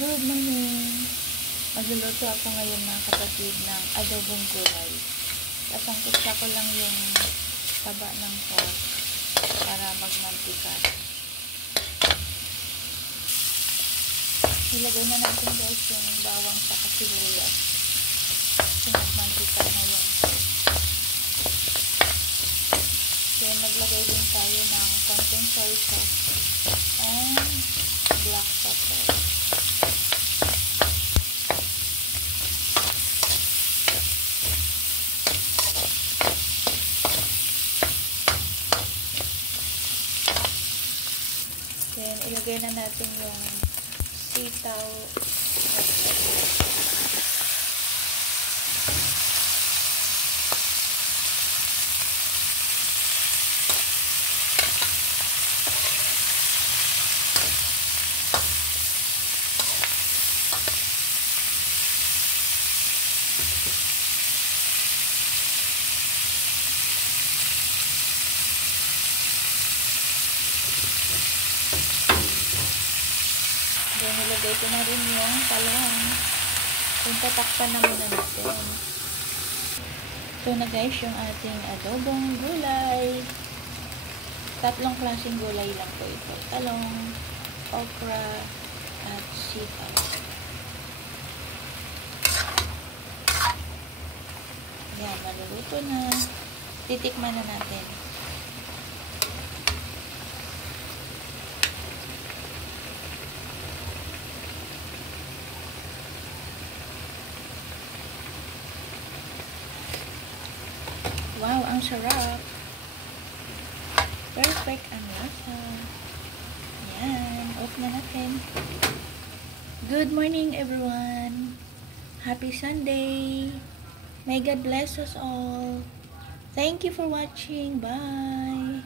Good morning! Magluluto ako ngayon mga kapatid ng adobong gulay. Kasangkutsa ko lang yung taba ng pork para magmantika. Ilagay na natin guys yung bawang sa sibuyas. Magmantika na yun. Then maglagay din tayo ng konting soy sauce and black pepper. Then, ilagay na natin yung sitaw at then, ilagay ko na rin yung talong. Then, tatakpan na muna natin. Ito na guys, yung ating adobong gulay. Tatlong klaseng gulay lang po ito. Talong, okra, at sitaw. Yan, maluluto na. Titikman na natin. Wow, ang sarap. Perfect ang lasa. Yan, off na natin. Good morning everyone. Happy Sunday. May God bless us all. Thank you for watching. Bye.